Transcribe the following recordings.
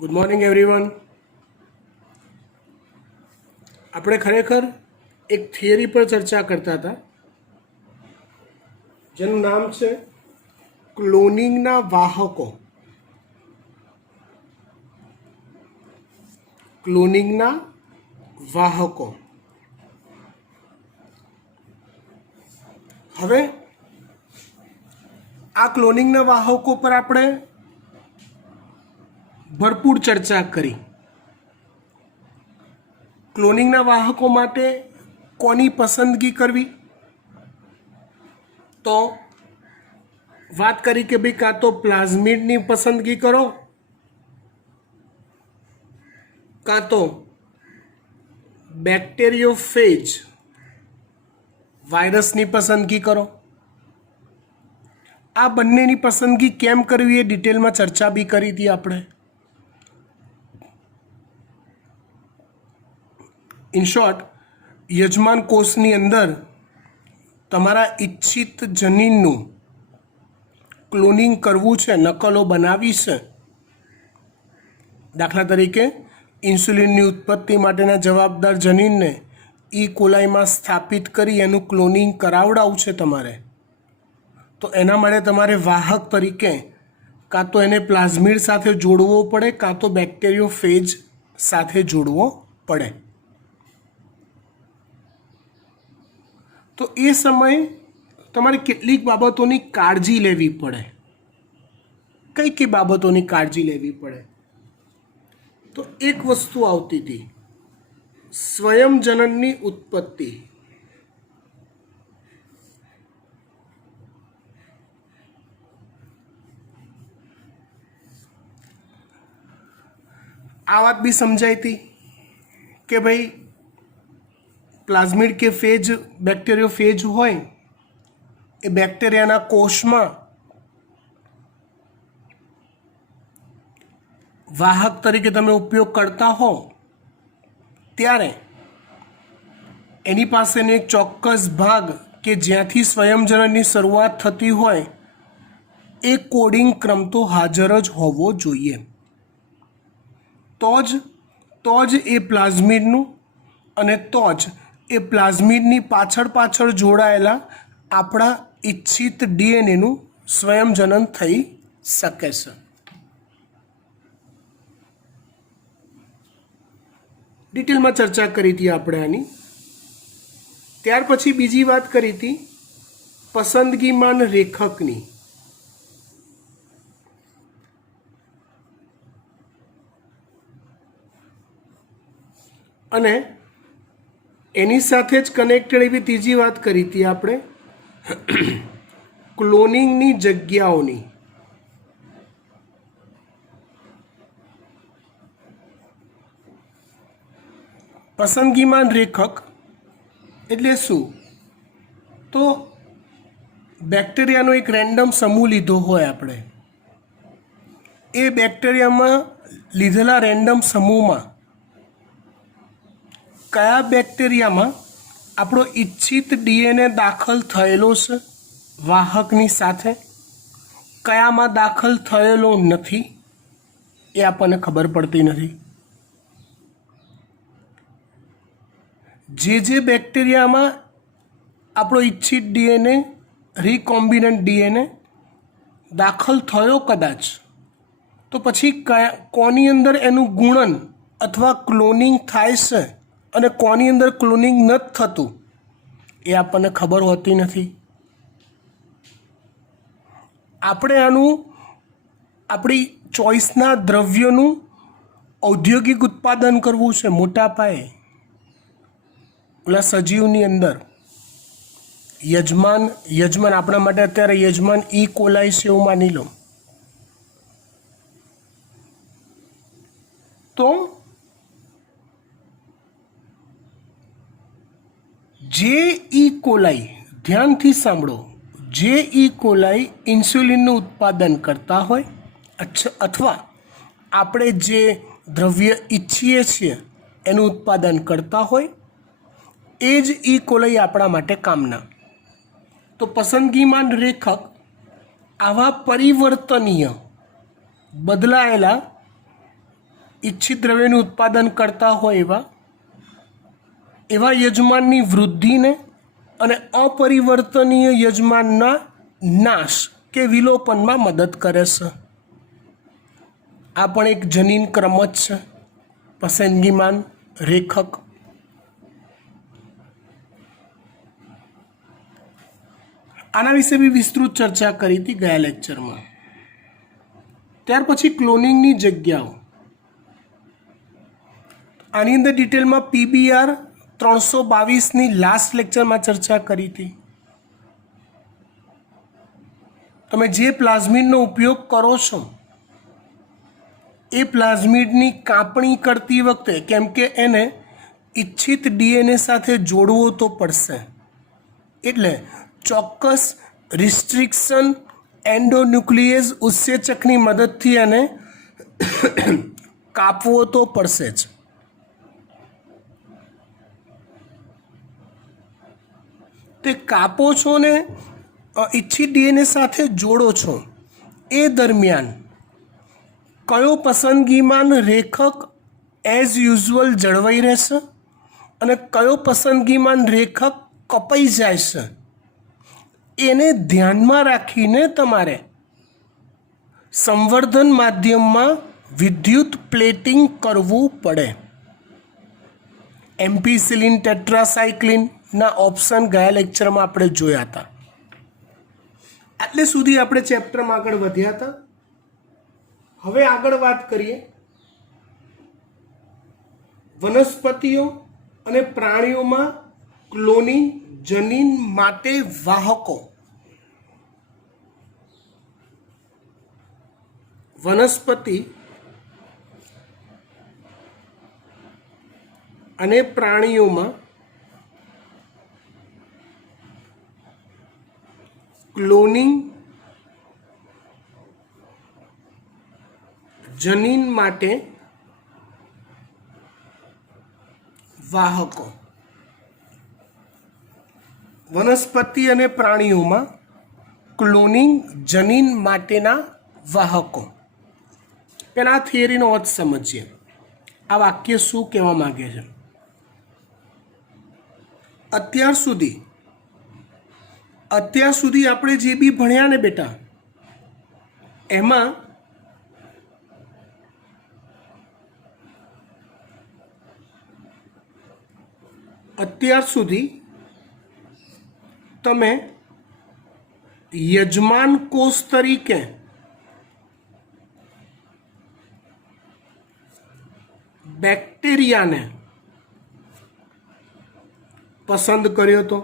Good morning everyone. આપણે ખરેખર એક થિયરી પર ચર્ચા કરતા હતા જેનું નામ છે ક્લોનિંગના વાહકો. ક્લોનિંગના વાહકો. હવે આ ક્લોનિંગના વાહકો પર આપણે ભરપૂર ચર્ચા કરી. ક્લોનિંગના વાહકો માટે કોની પસંદગી કરવી, તો વાત કરી કે ભાઈ કાં તો પ્લાઝમિડની પસંદગી કરો, કાં તો બેક્ટેરિયોફેજ વાયરસની પસંદગી કરો. આ બંનેની પસંદગી કેમ કરવી એ ડિટેલમાં ચર્ચા બી કરી હતી આપણે. ઇન શોર્ટ, યજમાન કોષની અંદર તમારા ઈચ્છિત જનીનનું ક્લોનિંગ કરવું છે, નકલો બનાવી છે. દાખલા તરીકે ઇન્સ્યુલિનની ઉત્પત્તિ માટેના જવાબદાર જનીનને ઈ કોલાઈમાં સ્થાપિત કરી એનું ક્લોનિંગ કરાવડાવવું છે તમારે, તો એના માટે તમારે વાહક તરીકે કાં તો એને પ્લાઝમિડ સાથે જોડવો પડે, કાં તો બેક્ટેરિયોફેજ સાથે જોડવો પડે. તો એ સમયે તમારે કેટલીક બાબતોની કાળજી લેવી પડે. કઈ કઈ બાબતોની કાળજી લેવી પડે? તો એક વસ્તુ આવતી હતી સ્વયંજનનની ઉત્પત્તિ. આ વાત બી સમજાઈ હતી કે ભાઈ પ્લાઝમિડ કે ફેજ બેક્ટેરિયોફેજ હોય એ બેક્ટેરિયાના કોષમાં વાહક તરીકે તમે ઉપયોગ કરતા હો ત્યારે એની પાસેનો એક ચોક્કસ ભાગ કે જ્યાંથી સ્વયંજનનની શરૂઆત થતી હોય એ કોડિંગ ક્રમ તો હાજર જ હોવો જોઈએ. તો જ એ પ્લાઝમિડનું અને તો જ એ પ્લાઝમિડની પાછળ જોડાયેલા આપણા ઈચ્છિત ડીએનએનું સ્વયંજનન થઈ શકે છે. ડિટેલમાં ચર્ચા કરી હતી આપણે આની. ત્યાર પછી બીજી વાત કરી હતી પસંદગીમાન રેખકની. અને એની સાથે જ કનેક્ટેડ એવી ત્રીજી વાત કરી હતી આપણે ક્લોનિંગની જગ્યાઓની. પસંદગીમાન રેખક એટલે શું? તો બેક્ટેરિયાનો એક રેન્ડમ સમૂહ લીધો હોય આપણે, એ બેક્ટેરિયામાં લીધેલા રેન્ડમ સમૂહમાં કયા બેક્ટેરિયામાં આપણો ઈચ્છિત ડીએનએ દાખલ થયેલો છે વાહકની સાથે, કયામાં દાખલ થયેલો નથી એ આપણને ખબર પડતી નથી. જે બેક્ટેરિયામાં આપણો ઈચ્છિત ડીએનએ રિકોમ્બિનન્ટ ડીએનએ દાખલ થયો કદાચ, તો પછી કોની અંદર એનું ગુણન અથવા ક્લોનિંગ થાય છે અને કોની અંદર ક્લોનિંગ નથી થતું એ આપણને ખબર હોતી નથી. આપણે આપણી ચોઈસના દ્રવ્યોનું ઔદ્યોગિક ઉત્પાદન કરવું છે મોટા પાયે. ઓલા સજીવની અંદર યજમાન આપણા માટે અત્યારે યજમાન ઈ કોલાઈ છે એવું માની લો, તો જે ઈ કોલાઈ, ધ્યાનથી સાંભળો, જે ઈ કોલાઈ ઇન્સ્યુલિનનું ઉત્પાદન કરતા હોય અથવા આપણે જે દ્રવ્ય ઈચ્છીએ છીએ એનું ઉત્પાદન કરતા હોય એ જ ઈ કોલાઈ આપણા માટે કામના. તો પસંદગીમાન રેખક આવા પરિવર્તનીય બદલાયેલા ઈચ્છિત દ્રવ્યનું ઉત્પાદન કરતા હોય એવા યજમાનની વૃદ્ધિને અને અપરિવર્તનીય યજમાનના નાશ કે વિલોપનમાં મદદ કરે છે. આ પણ એક જનીન ક્રમ જ છે. પસંદગીમાન રેખક. આના વિશે બી વિસ્તૃત ચર્ચા કરી હતી ગયા લેક્ચરમાં. ત્યાર પછી ક્લોનિંગની જગ્યાઓ. આની અંદર ડિટેલમાં PBR 322ની લાસ્ટ લેક્ચરમાં ચર્ચા કરી હતી. તમે જે પ્લાઝમિડનો ઉપયોગ કરો છો એ પ્લાઝમિડની કાપણી કરતી વખતે, કેમ કે એને ઈચ્છિત DNA સાથે જોડવો તો પડશે, એટલે ચોક્કસ રિસ્ટ્રિક્શન એન્ડોન્યુક્લિયેઝ ઉત્સેચકની મદદથી એને કાપવો તો પડશે જ. તે કાપો છો ને ઈચ્છિત DNA સાથે જોડો છો એ દરમિયાન કયો પસંદગીમાન રેખક એઝ યુઝ્યુઅલ જળવાઈ રહેશે અને કયો પસંદગીમાન રેખક કપાઈ જાય છે, એને ધ્યાનમાં રાખીને તમારે સંવર્ધન માધ્યમમાં વિદ્યુત પ્લેટિંગ કરવું પડે. એમ્પિસિલિન ટેટ્રાસાયક્લિનના ઓપ્શન ગયા લેક્ચરમાં આપણે જોયા હતા. આટલે સુધી આપણે ચેપ્ટરમાં આગળ વધ્યા હતા. હવે આગળ વાત કરીએ વનસ્પતિઓ અને પ્રાણીઓમાં ક્લોનિંગ જનીન માટે વાહકો. વનસ્પતિ અને પ્રાણીઓમાં ક્લોનિંગ જનીન માટે વાહકો. વનસ્પતિ અને પ્રાણીઓમાં ક્લોનિંગ જનીન માટેના વાહકો. પહેલા આ થિયરીનો અર્થ સમજીએ. આ વાક્ય શું કહેવા માંગે છે? અત્યાર સુધી આપણે જે બી ભણ્યા ને બેટા, એમાં અત્યાર સુધી તમે યજમાન કોષ તરીકે બેક્ટેરિયાને પસંદ કર્યો હતો.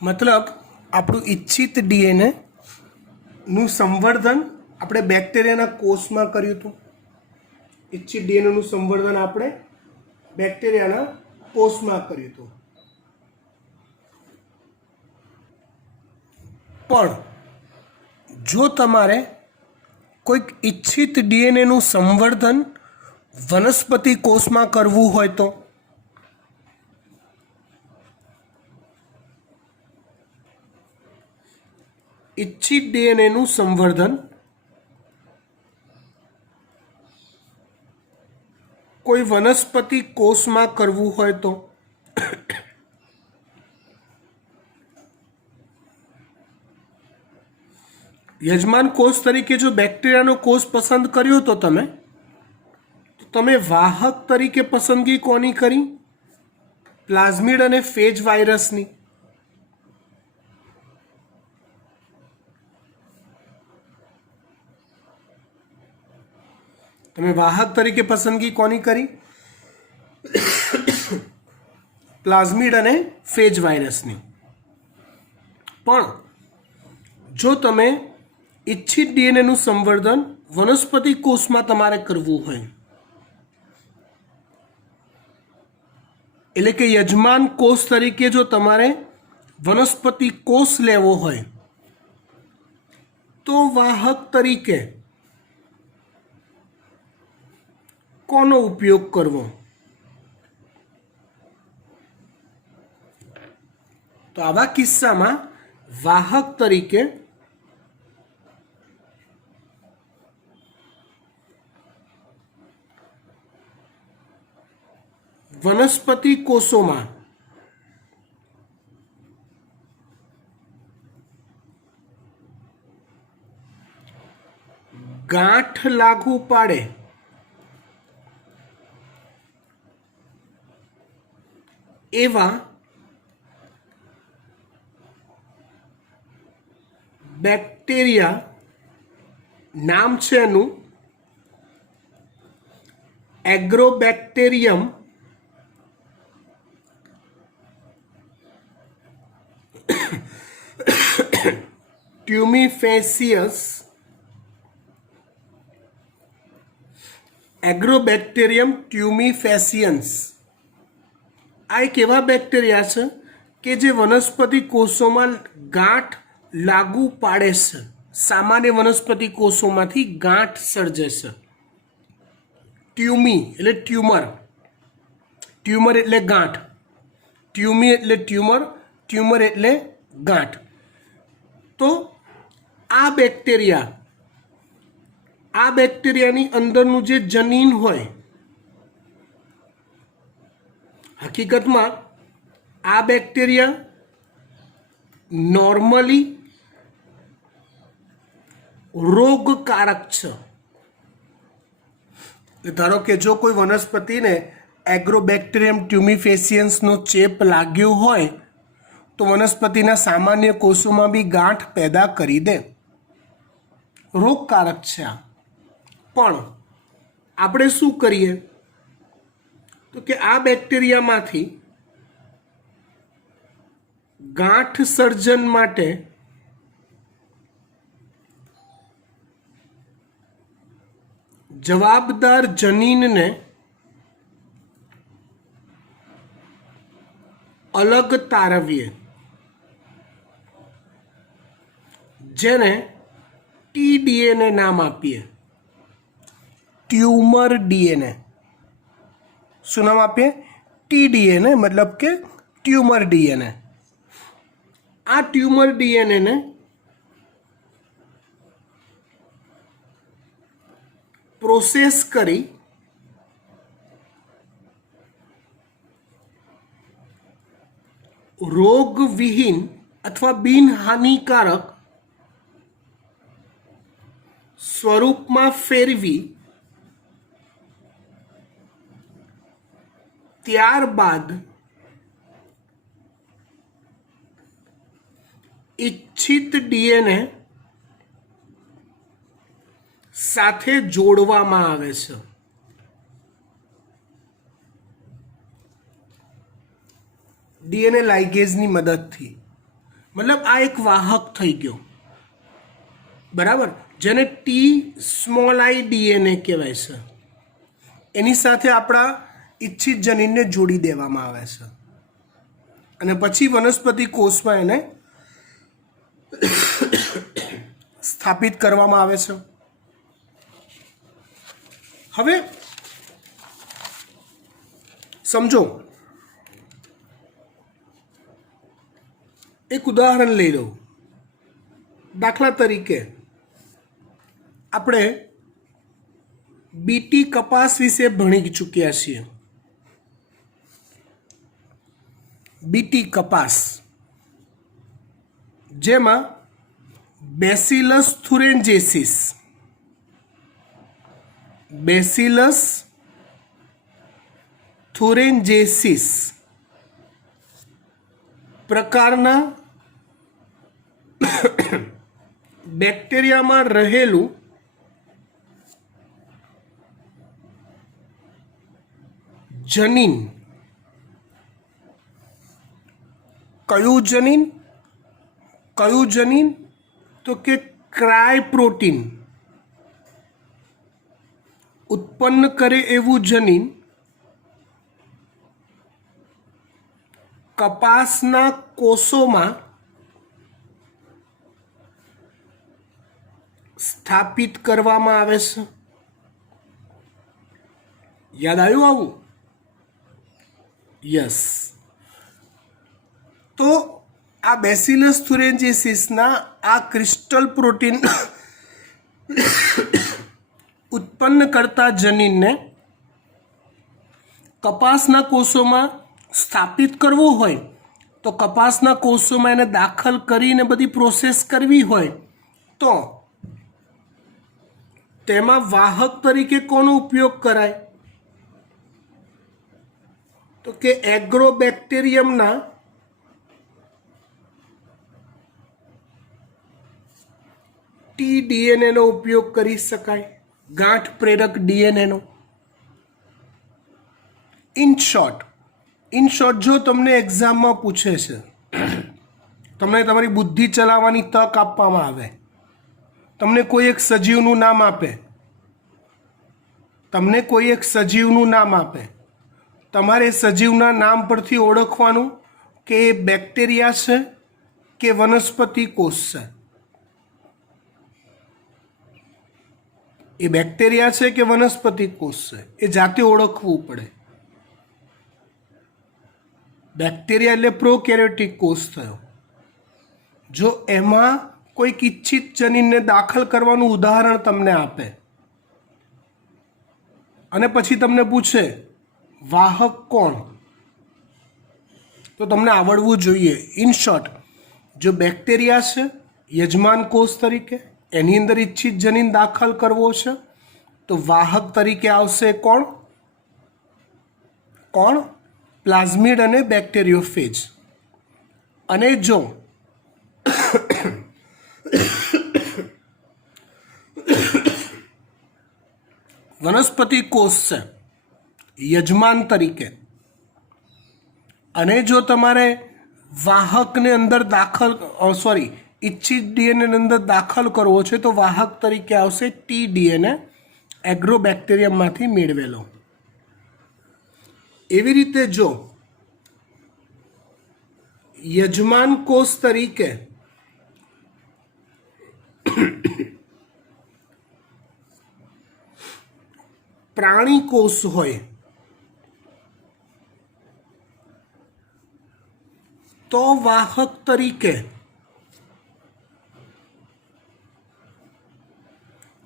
મતલબ આપણું ઈચ્છિત DNA નું સંવર્ધન આપણે બેક્ટેરિયાના કોષમાં કર્યું હતું. ઈચ્છિત DNA નું સંવર્ધન આપણે બેક્ટેરિયાના કોષમાં કર્યું હતું. પણ જો તમારે કોઈક ઈચ્છિત DNA નું સંવર્ધન વનસ્પતિ કોષમાં કરવું હોય તો ઈચ્છિત DNA નું સંવર્ધન કોઈ વનસ્પતિ કોષમાં કરવું હોય તો યજમાન કોષ તરીકે જો બેક્ટેરિયાનો કોષ પસંદ કર્યો તો તમે વાહક તરીકે પસંદગી કોની કરી? પ્લાઝમિડ અને ફેજ વાયરસની. તમે વાહક તરીકે પસંદગી કોની કરી? પ્લાઝમિડ અને ફેજ વાયરસની. પણ જો તમે ઈચ્છિત DNA નું સંવર્ધન વનસ્પતિ કોષમાં તમારે કરવું હોય, એટલે કે યજમાન કોષ તરીકે જો તમારે વનસ્પતિ કોષ લેવો હોય તો વાહક તરીકે કોનો ઉપયોગ કરવો? તો આવા કિસ્સામાં વાહક તરીકે વનસ્પતિ કોષોમાં ગાંઠ લાગુ પાડે એવા બેક્ટેરિયા નામ છે એનું એગ્રોબેક્ટેરિયમ ટ્યુમિફેસિયસ એગ્રોબેક્ટેરિયમ ટ્યુમિફેસિયન્સ આ એક એવા બેક્ટેરિયા છે કે જે વનસ્પતિ કોષોમાં ગાંઠ લાગુ પાડે છે, સામાન્ય વનસ્પતિ કોષોમાંથી ગાંઠ સર્જે છે. ટ્યુમી એટલે ટ્યુમર, ટ્યુમર એટલે ગાંઠ, ટ્યુમી એટલે ટ્યુમર, ટ્યુમર એટલે ગાંઠ. તો આ બેક્ટેરિયાની અંદરનું જે જનીન હોય, હકીકતમાં આ બેક્ટેરિયા નોર્મલી રોગકારક છે. ધારો કે જો કોઈ વનસ્પતિને એગ્રોબેક્ટેરિયમ ટ્યુમિફેસિયન્સનો ચેપ લાગ્યો હોય તો વનસ્પતિના સામાન્ય કોષોમાં બી ગાંઠ પેદા કરી દે, રોગકારક છે આ. પણ આપણે શું કરીએ તો કે આ બેક્ટેરિયામાંથી ગાંઠ સર્જન માટે જવાબદાર જનીનને અલગ તારવીએ, જેને ટીડીએનએ નામ આપીએ, ટ્યુમર ડીએનએ. શું નામ આપીએ? ટીડીએનએ, મતલબ કે ટ્યુમર ડીએનએ. આ ટ્યુમર ડીએનએને પ્રોસેસ કરી રોગવિહીન અથવા બિનહાનિકારક સ્વરૂપમાં ફેરવી ત્યારબાદ ઇચ્છિત ડીએનએ સાથે જોડવામાં આવે છે. ડીએનએ લાઇગેઝની મદદથી. મતલબ આ એક વાહક થઈ ગયો, બરાબર, જેને ટી સ્મોલ આઈ ડીએનએ કહેવાય છે. એની સાથે આપણા ઇચ્છિત જનીનને જોડી દેવામાં આવે છે અને પછી વનસ્પતિ કોષમાં એને સ્થાપિત કરવામાં આવે છે. હવે સમજો, એક ઉદાહરણ લઈ લો. દાખલા તરીકે આપણે બીટી કપાસ વિશે ભણી ચૂક્યા છીએ. બીટી કપાસ, જેમાં બેસિલસ થુરેન્જેસિસ પ્રકારના બેક્ટેરિયામાં રહેલું જનીન. કયું જનીન? તો કે ક્રાય પ્રોટીન ઉત્પન્ન કરે એવું જનીન કપાસના કોષોમાં સ્થાપિત કરવામાં આવે છે. યાદ આવ્યું આવું? યસ. તો આ બેસિલસ થુરેન્જેસિસના આ ક્રિસ્ટલ પ્રોટીન ઉત્પન્ન કરતા જનીનને કપાસના કોષોમાં સ્થાપિત કરવો હોય તો કપાસના કોષોમાં એને દાખલ કરીને બધી પ્રોસેસ કરવી હોય તો તેમાં વાહક તરીકે કોનો ઉપયોગ કરાય? તો કે એગ્રોબેક્ટેરિયમના ટીડીએનએ નો ઉપયોગ કરી શકાય, ગાંઠ પ્રેરક ડીએનએ નો. ઇન શોર્ટ જો તમને એક્ઝામમાં પૂછે છે, તમને તમારી બુદ્ધિ ચલાવવાની તક આપવામાં આવે, તમને કોઈ એક સજીવનું નામ આપે, તમારે સજીવના નામ પરથી ઓળખવાનું કે એ બેક્ટેરિયા છે કે વનસ્પતિ કોષ છે. એ બેક્ટેરિયા છે કે વનસ્પતિ કોષ છે એ જાતે ઓળખવું પડે. બેક્ટેરિયા એટલે પ્રોકેરિયોટિક કોષ થયો. જો એમાં કોઈક ઇચ્છિત જનીનને દાખલ કરવાનું ઉદાહરણ તમને આપે અને પછી તમને પૂછે વાહક કોણ, તો તમને આવડવું જોઈએ. ઇન શોર્ટ, જો બેક્ટેરિયા છે યજમાન કોષ તરીકે, એની અંદર ઇચ્છિત જનીન દાખલ કરવો છે તો વાહક તરીકે આવશે કોણ? પ્લાઝમિડ અને બેક્ટેરિયોફેજ. અને જો વનસ્પતિ કોષ છે યજમાન તરીકે, અને જો તમારે વાહકને અંદર ઇચ્છિત ડીએનએ અંદર દાખલ કરવો છે તો વાહક તરીકે આવશે ટીડીએનએ, એગ્રોબેક્ટેરિયમમાંથી મેળવેલો. એવી રીતે જો યજમાન કોષ તરીકે પ્રાણી કોષ હોય તો વાહક તરીકે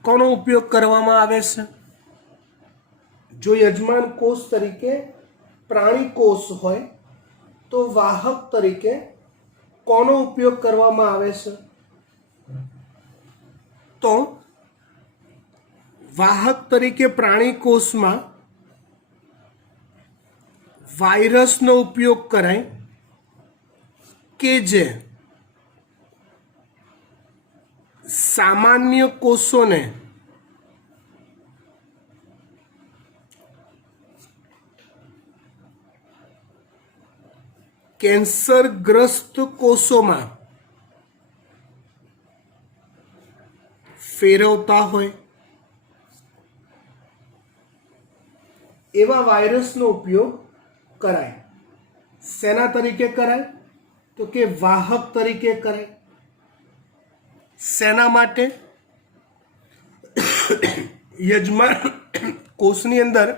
કોનો ઉપયોગ કરવામાં આવે છે? જો યજમાન કોષ તરીકે પ્રાણી કોષ હોય તો વાહક તરીકે કોનો ઉપયોગ કરવામાં આવે છે? તો વાહક તરીકે પ્રાણી કોષમાં વાયરસનો ઉપયોગ કરાય કે જે સામાન્ય કોષોને કેન્સરગ્રસ્ત કોષોમાં ફેરવતા હોય એવા વાયરસનો ઉપયોગ કરાય. શેના તરીકે કરાય? તો કે વાહક તરીકે કરાય. શેના માટે? યજમાન કોષની અંદર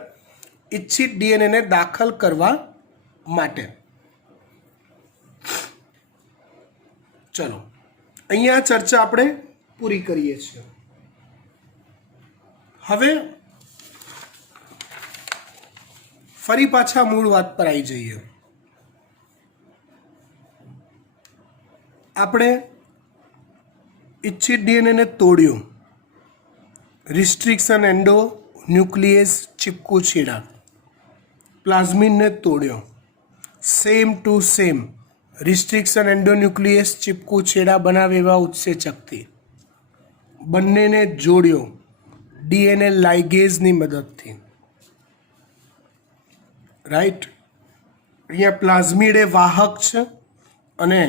ઇચ્છિત ડીએનએને દાખલ કરવા માટે. ચલો, અહીંયા ચર્ચા આપણે પૂરી કરીએ છીએ. હવે ફરી પાછા મૂળ વાત પર આવી જઈએ. આપણે ઇચ્છિત ડીએનએને તોડ્યું, રિસ્ટ્રિક્શન એન્ડો ન્યુક્લિયસ ચીપકુ છેડા, પ્લાઝમિડને તોડ્યો, same to same restriction endonuclease ચીપકુ છેડા બનાવે એવા ઉત્સેચકથી બંનેને જોડ્યો ડીએનએ લાઇગેઝની મદદથી. રાઈટ? અહીંયા પ્લાઝમિડ એ વાહક છે અને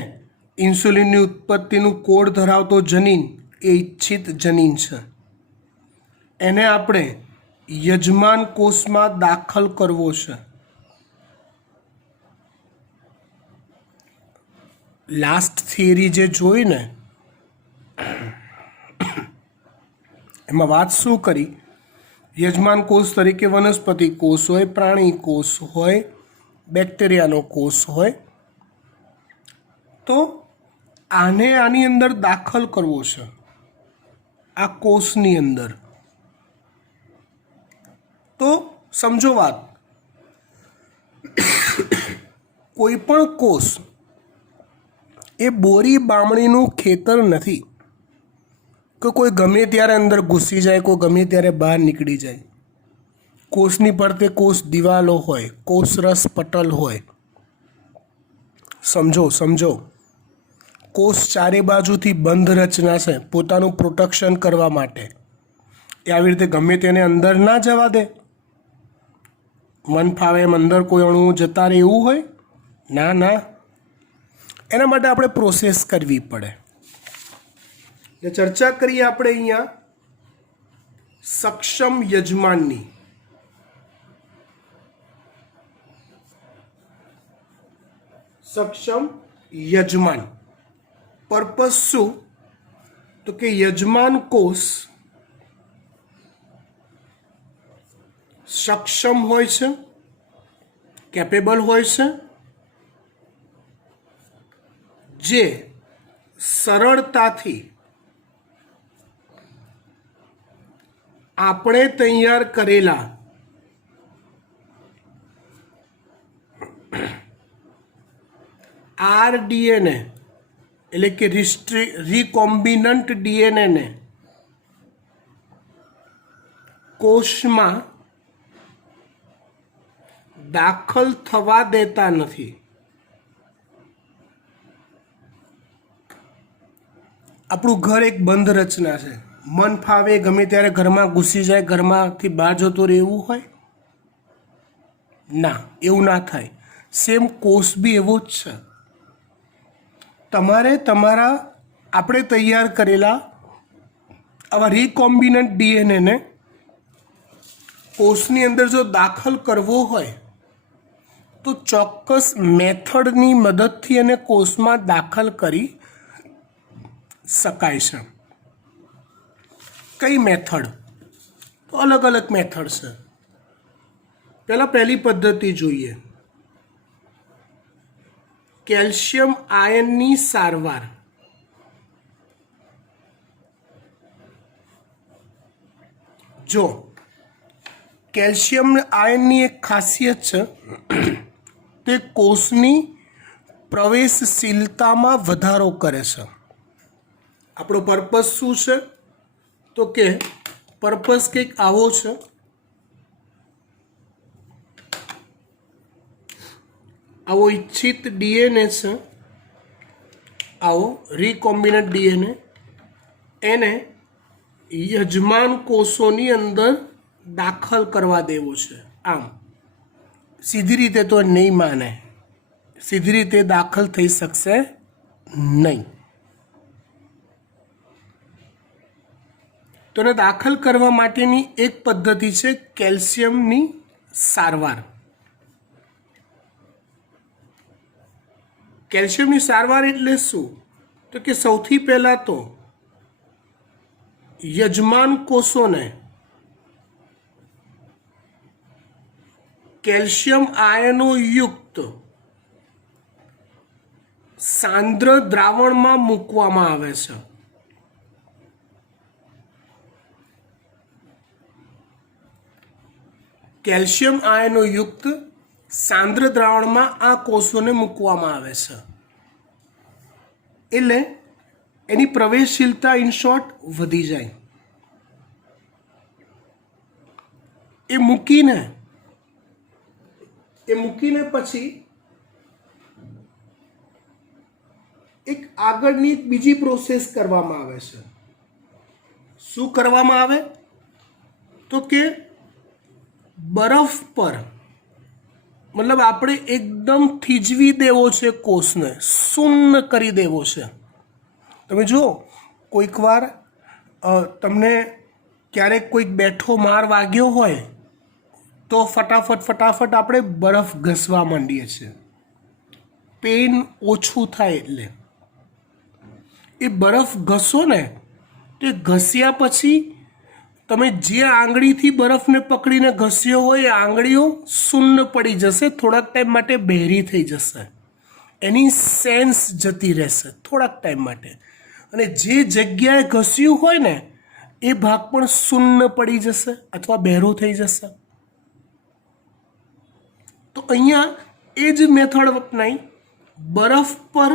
ઇન્સ્યુલિનની ઉત્પત્તિનું કોડ ધરાવતો જનીન એ ઇચ્છિત જનીન છે. એને આપણે યજમાન કોષમાં દાખલ કરવો છે. લાસ્ટ થિયરી જે જોઈ ને એમાં વાત શું કરી? યજમાન કોષ તરીકે વનસ્પતિ કોષ હોય, પ્રાણી કોષ હોય, બેક્ટેરિયાનો કોષ હોય, તો આને આની અંદર દાખલ કરવો છે, આ કોષની અંદર. તો સમજો વાત, કોઈ પણ કોષ એ બોરી બામણીનું ખેતર નથી કે કોઈ ગમે ત્યારે અંદર ઘૂસી જાય, કોઈ ગમે ત્યારે બહાર નીકળી જાય. કોષની ફરતે કોષ દિવાલો હોય, કોષરસ પટલ હોય. સમજો કોષ ચારે બાજુથી બંધ રચના છે પોતાનું પ્રોટેક્શન કરવા માટે. એ આવી રીતે ગમે તેને અંદર ના જવા દે. મન ફાવે એમ અંદર કોઈ અણુ જતા રહે એવું હોય? ના. એના માટે આપણે પ્રોસેસ કરવી પડે. એટલે ચર્ચા કરીએ આપણે અહીંયા સક્ષમ યજમાનની. સક્ષમ યજમાન પર્પસ શું? તો કે યજમાન કોષ સક્ષમ હોય છે, કેપેબલ હોય છે, જે સરળતાથી આપણે તૈયાર કરેલા આરડીએનએ એટલે કે રિકોમ્બિનન્ટ ડીએનએને કોષમાં દાખલ થવા દેતા નથી. આપણું ઘર એક બંધ રચના છે. મન ફાવે ગમે ત્યારે ઘરમાં ઘૂસી જાય, ઘરમાંથી બહાર જતો રહે એવું હોય? ના, એવું ના થાય. સેમ કોષ બી એવો જ છે. તમારે તમારા આપણે તૈયાર કરેલા આવા રિકોમ્બિનન્ટ ડીએનએને કોષની અંદર જો દાખલ કરવો હોય તો ચોક્કસ મેથડની મદદથી એને કોષમાં દાખલ કરી શકાય છે. કઈ મેથડ? તો અલગ અલગ મેથડ છે. પહેલી પદ્ધતિ જોઈએ, કેલ્શિયમ આયનની સારવાર. જો કેલ્શિયમ આયનની એક ખાસિયત છે, તે કોષની પ્રવેશશીલતામાં વધારો કરે છે. આપણો પર્પસ શું છે? તો કે પર્પસ કંઈક આવો છે, આવો ઈચ્છિત ડીએનએ છે, આવો રિકોમ્બિનન્ટ ડીએનએ, એને યજમાન કોષોની અંદર દાખલ કરવા દેવો છે. આમ સીધી રીતે તો નહીં માને, સીધી રીતે દાખલ થઈ શકશે નહીં. તો એને દાખલ કરવા માટેની એક પદ્ધતિ છે કેલ્શિયમની સારવાર. કેલ્શિયમની સારવાર એટલે શું? તો કે સૌથી પહેલાં તો યજમાન કોષોને કેલ્શિયમ આયનો યુક્ત સાંદ્ર દ્રાવણમાં મૂકવામાં આવે છે. કેલ્શિયમ આયનો યુક્ત સાંદ્ર દ્રાવણમાં આ કોષોને મૂકવામાં આવે છે. એટલે એની પ્રવેશશીલતા ઇન શોર્ટ વધી જાય. એ મૂકીને પછી એક આગળની બીજી પ્રોસેસ કરવામાં આવે છે. શું કરવામાં આવે? તો કે બરફ પર, મતલબ આપણે એકદમ થીજવી દેવો છે, કોષને શૂન્ય કરી દેવો છે. તમે જુઓ, કોઈક વાર તમને ક્યારેક કોઈક બેઠો માર વાગ્યો હોય તો ફટાફટ આપણે બરફ ઘસવા માંડીએ છીએ, પેઇન ઓછું થાય. એટલે એ બરફ ઘસો ને, તે ઘસ્યા પછી તમે જે આંગળીથી બરફને પકડીને ઘસ્યો હોય એ આંગળીઓ શૂન્ય પડી જશે, થોડાક ટાઈમ માટે બહેરી થઈ જશે, એની સેન્સ જતી રહેશે થોડાક ટાઈમ માટે. અને જે જગ્યાએ ઘસ્યું હોય ને એ ભાગ પણ શૂન્ય પડી જશે અથવા બહેરો થઈ જશે. તો અહીંયા એ જ મેથડ અપનાવી બરફ પર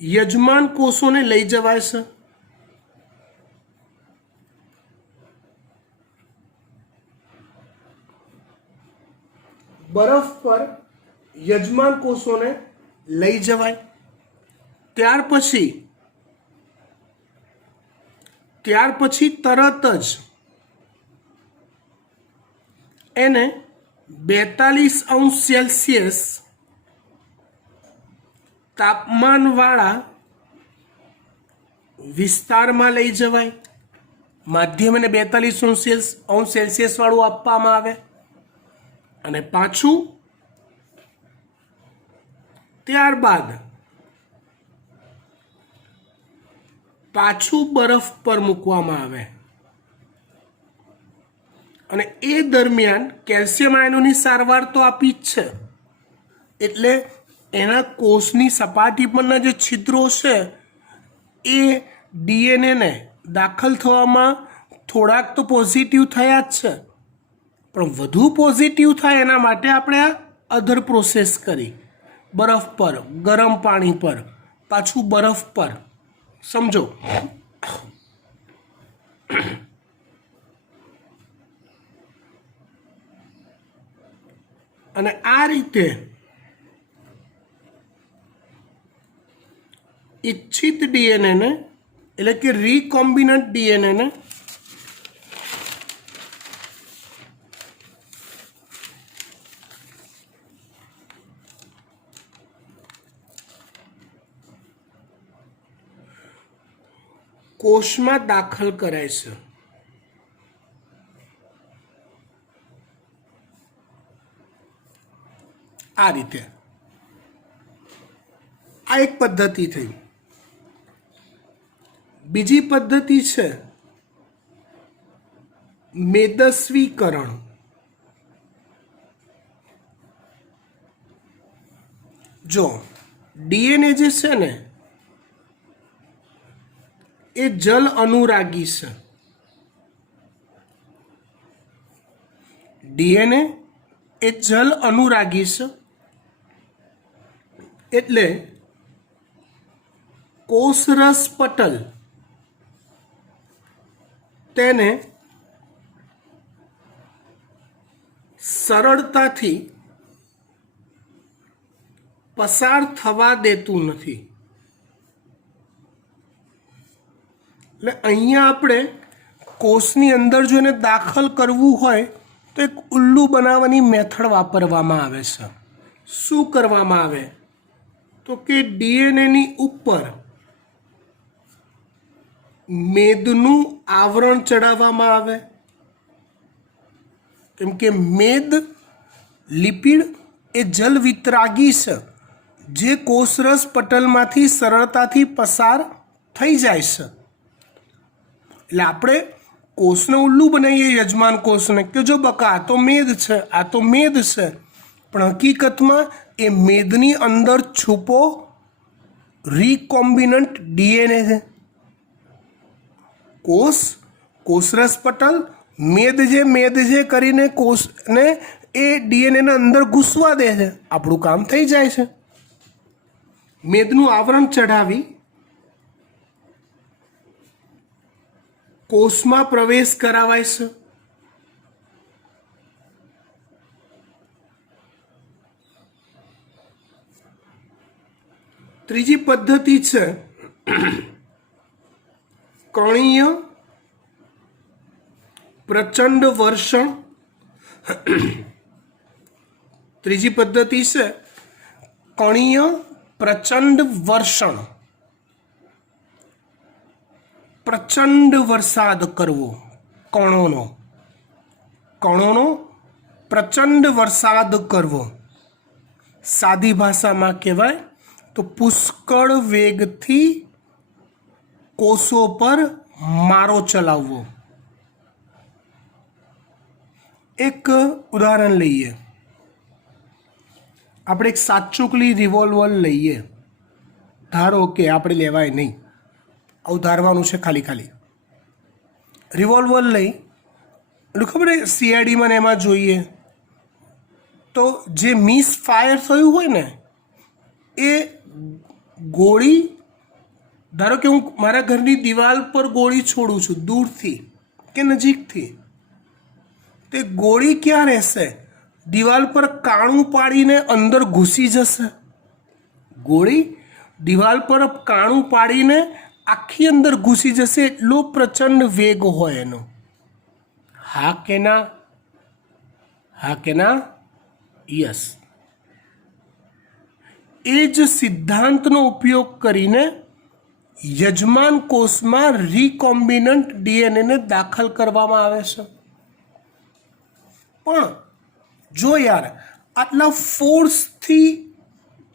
યજમાન કોષોને લઈ જવાય છે. બરફ પર યજમાન કોષોને લઈ જવાય. ત્યાર પછી તરત જ એને 42°C તાપમાનવાળા વિસ્તારમાં લઈ જવાય. માધ્યમ એને 42°C વાળું આપવામાં આવે અને પાછું ત્યારબાદ પાછું બરફ પર મૂકવામાં આવે અને એ દરમિયાન કેલ્શિયમ આયનોની સારવાર તો આપી જ છે. એટલે એના કોષની સપાટી પરના જે છિદ્રો છે એ ડીએનએને દાખલ થવામાં થોડાક તો પોઝિટિવ થયા જ છે, પણ વધુ પોઝિટિવ થાય એના માટે આપણે આ અધર પ્રોસેસ કરી. બરફ પર, ગરમ પાણી પર, પાછું બરફ પર. સમજો. અને આ રીતે ઇચ્છિત ડીએનએને એટલે કે રીકોમ્બિનન્ટ ડીએનએને કોષમાં દાખલ કરાય છે. આ રીતે આ એક પદ્ધતિ થઈ. બીજી પદ્ધતિ છે મેદસ્વીકરણ. જો ડીએનએ જે છે ને એ જલ અનુરાગી છે. ડીએનએ એ જલ અનુરાગી છે એટલે કોષરસ પટલ તેને સરળતાથી પસાર થવા દેતું નથી. એટલે અહીંયા આપણે કોષની અંદર જો એને દાખલ કરવું હોય તો એક ઉલ્લુ બનાવવાની મેથડ વાપરવામાં આવે છે. શું કરવામાં આવે તો કે ડીએનએની ઉપર મેદનું આવરણ ચડાવવામાં આવે, કેમ કે મેદ લિપિડ એ જલ વિતરાગી છે જે કોષરસ પટલમાંથી સરળતાથી પસાર થઈ જાય છે. એટલે આપણે કોષને ઉલ્લુ બનાવીએ યજમાન કોષને કે જો બકા આ તો મેદ છે, આ તો મેદ છે, પણ હકીકતમાં એ મેદની અંદર છુપો રીકોમ્બિનન્ટ ડીએનએ છે. કોષરસ પટલ મેદ છે કરીને કોષને એ ડીએનએના અંદર ઘૂસવા દે છે. આપણું કામ થઈ જાય છે. મેદનું આવરણ ચઢાવી કોષમાં પ્રવેશ કરાવાય છે. ત્રીજી પદ્ધતિ છે કણીય પ્રચંડ વર્ષણ. ત્રીજી પદ્ધતિ છે કણીય પ્રચંડ વર્ષણ. પ્રચંડ વરસાદ કરવો કણોનો પ્રચંડ વરસાદ કરવો. સાદી ભાષામાં કહેવાય તો પુષ્કળ વેગથી કોષો પર મારો ચલાવવો. એક ઉદાહરણ લઈએ. આપણે એક સાતચુકલી રિવોલ્વર લઈએ. ધારો કે આપણે લેવાય નહીં, આવું ધારવાનું છે ખાલી. રિવોલ્વર લઈ એટલે ખબર છે સીઆઈડીમાં ને એમાં જોઈએ તો જે મિસ ફાયર થયું હોય ને એ ગોળી, ધારો કે હું મારા ઘરની દિવાલ પર ગોળી છોડું છું દૂરથી કે નજીકથી, તે ગોળી ક્યાં રહેશે? દિવાલ પર કાણું પાડીને અંદર ઘૂસી જશે. ગોળી દિવાલ પર કાણું પાડીને આખી અંદર ઘૂસી જશે, એટલો પ્રચંડ વેગ હોય એનો. હા કે ના? હા કે ના? યસ. એ જ સિદ્ધાંતનો ઉપયોગ કરીને યજમાન કોષમાં રિકોમ્બિનન્ટ ડીએનએને દાખલ કરવામાં આવે છે. પણ જો યાર આટલા ફોર્સથી